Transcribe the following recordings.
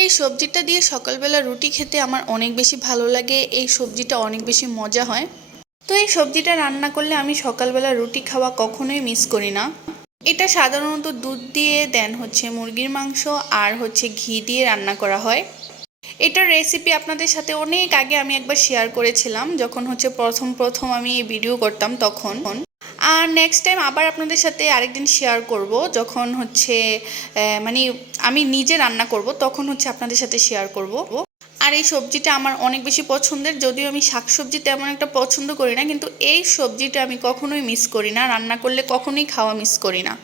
এই সবজিটা দিয়ে সকালবেলা রুটি খেতে আমার অনেক বেশি ভালো লাগে। এই সবজিটা অনেক বেশি মজা হয়। তো এই সবজিটা রান্না করলে আমি সকালবেলা রুটি খাওয়া কখনোই মিস করি না। এটা সাধারণত দুধ দিয়ে দেন হচ্ছে মুরগির মাংস আর হচ্ছে ঘি দিয়ে রান্না করা হয়। এটার রেসিপি আপনাদের সাথে অনেক আগে আমি একবার শেয়ার করেছিলাম, যখন হচ্ছে প্রথম প্রথম আমি এই ভিডিও করতাম তখন। আর নেক্সট টাইম আবার আপনাদের সাথে আরেকদিন শেয়ার করব, যখন হচ্ছে মানে আমি নিজে রান্না করব, তখন হচ্ছে আপনাদের সাথে শেয়ার করব। আর এই সবজিটা আমার অনেক বেশি পছন্দের, যদিও আমি শাকসবজি তেমন একটা পছন্দ করি না, কিন্তু এই সবজিটা আমি কখনোই মিস করি না, রান্না করলে কখনোই খাওয়া মিস করি না।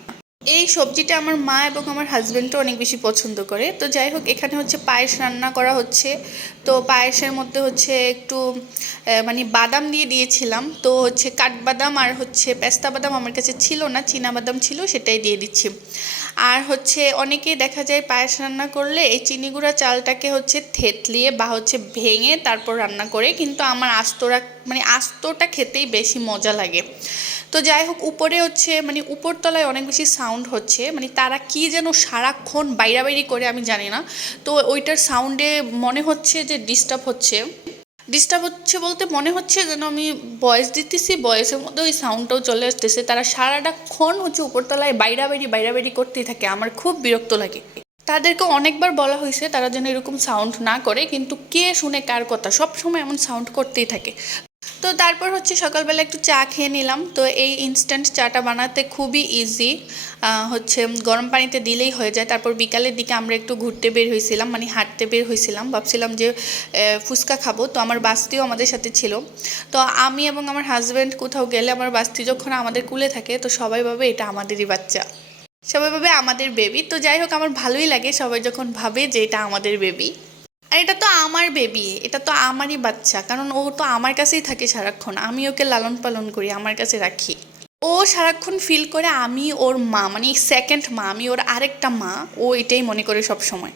এই সবজিটা আমার মা এবং আমার হাজব্যান্ডও অনেক বেশি পছন্দ করে। তো যাই হোক, এখানে হচ্ছে পায়েস রান্না করা হচ্ছে। তো পায়েসের মধ্যে হচ্ছে একটু মানে বাদাম দিয়ে দিয়েছিলাম। তো হচ্ছে কাঠবাদাম আর হচ্ছে পেস্তা বাদাম আমার কাছে ছিল না, চীনা বাদাম ছিল, সেটাই দিয়ে দিচ্ছি। আর হচ্ছে অনেকেই দেখা যায় পায়েস রান্না করলে এই চিনি গুঁড়া চালটাকে হচ্ছে থেতলিয়ে বা হচ্ছে ভেঙে তারপর রান্না করে, কিন্তু আমার আস্তরা মানে আস্তটা খেতেই বেশি মজা লাগে। তো যাই হোক, উপরে হচ্ছে মানে উপরতলায় অনেক বেশি সাউন্ড হচ্ছে, মানে তারা কি যেন সারাক্ষণ বাইরাবাইরি করে আমি জানি না। তো ওইটার সাউন্ডে মনে হচ্ছে যে ডিস্টার্ব হচ্ছে বলতে মনে হচ্ছে যেন আমি ভয়েস দিতেছি, ভয়েসের মধ্যে ওই সাউন্ডটাও চলে আসতেছে। তারা সারাটাক্ষণ হচ্ছে উপরতলায় বাইরাবাইরি করতেই থাকে, আমার খুব বিরক্ত লাগে। তাদেরকে অনেকবার বলা হয়েছে তারা যেন এরকম সাউন্ড না করে, কিন্তু কে শুনে কার কথা, সব সময় এমন সাউন্ড করতেই থাকে। তো তারপর হচ্ছে সকালবেলা একটু চা খেয়ে নিলাম। তো এই ইনস্ট্যান্ট চাটা বানাতে খুবই ইজি, হচ্ছে গরম পানিতে দিলেই হয়ে যায়। তারপর বিকালের দিকে আমরা একটু ঘুরতে বের হয়েছিলাম, মানে হাঁটতে বের হয়েছিলাম, ভাবছিলাম যে ফুচকা খাবো। তো আমার বাস্তিও আমাদের সাথে ছিল। তো আমি এবং আমার হাজব্যান্ড কোথাও গেলে আমার বাস্তি যখন আমাদের কুলে থাকে, তো সবাই ভাবে এটা আমাদেরই বাচ্চা, সবাই ভাবে আমাদের বেবি। তো যাই হোক, আমার ভালোই লাগে সবাই যখন ভাবে যে এটা আমাদের বেবি। আর এটা তো আমার বেবি, এটা তো আমারই বাচ্চা, কারণ ও তো আমার কাছেই থাকে সারাক্ষণ, আমি ওকে লালন পালন করি, আমার কাছে রাখি। ও সারাক্ষণ ফিল করে আমি ওর মা, মানে সেকেন্ড মা, আমি ওর আরেকটা মা, ও এটাই মনে করে সব সময়।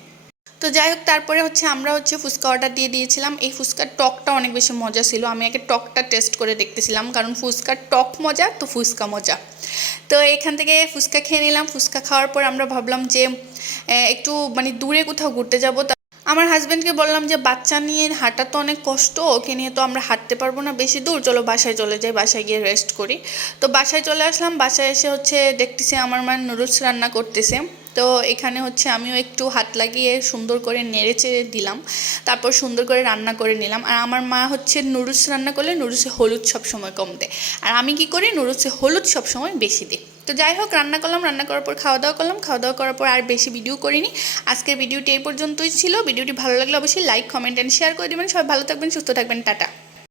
তো যাই হোক, তারপরে হচ্ছে আমরা হচ্ছে ফুচকা অর্ডার দিয়ে দিয়েছিলাম। এই ফুচকার টকটা অনেক বেশি মজা ছিল, আমি আগে টকটা টেস্ট করে দেখতেছিলাম, কারণ ফুচকার টক মজা তো ফুচকা মজা। তো এখান থেকে ফুচকা খেয়ে নিলাম। ফুচকা খাওয়ার পর আমরা ভাবলাম যে একটু মানে দূরে কোথাও ঘুরতে যাব। আমার হাজব্যান্ডকে বললাম যে বাচ্চা নিয়ে হাঁটা তো অনেক কষ্ট, ওকে নিয়ে তো আমরা হাঁটতে পারবো না বেশি দূর, চলো বাসায় চলে যাই, বাসায় গিয়ে রেস্ট করি। তো বাসায় চলে আসলাম। বাসায় এসে হচ্ছে দেখতেছি আমার মা নুডলস রান্না করতেছে। তো এখানে হচ্ছে আমিও একটু হাত লাগিয়ে সুন্দর করে নেড়ে চেড়ে দিলাম, তারপর সুন্দর করে রান্না করে নিলাম। আর আমার মা হচ্ছে নুডলস রান্না করলে নুডলসে হলুদ সবসময় কম দেয়, আর আমি কি করি, নুডলসে হলুদ সবসময় বেশি দিই। তো যাই হোক, রান্না করলাম, রান্না করার পর খাওয়া দাওয়া করলাম, খাওয়া দাওয়া করার পর আর বেশি ভিডিও করিনি। আজকের ভিডিওটি এই পর্যন্তই ছিল। ভিডিওটি ভালো লাগলে অবশ্যই লাইক, কমেন্ট অ্যান্ড শেয়ার করে দেবেন। সবাই ভালো থাকবেন, সুস্থ থাকবেন, টাটা।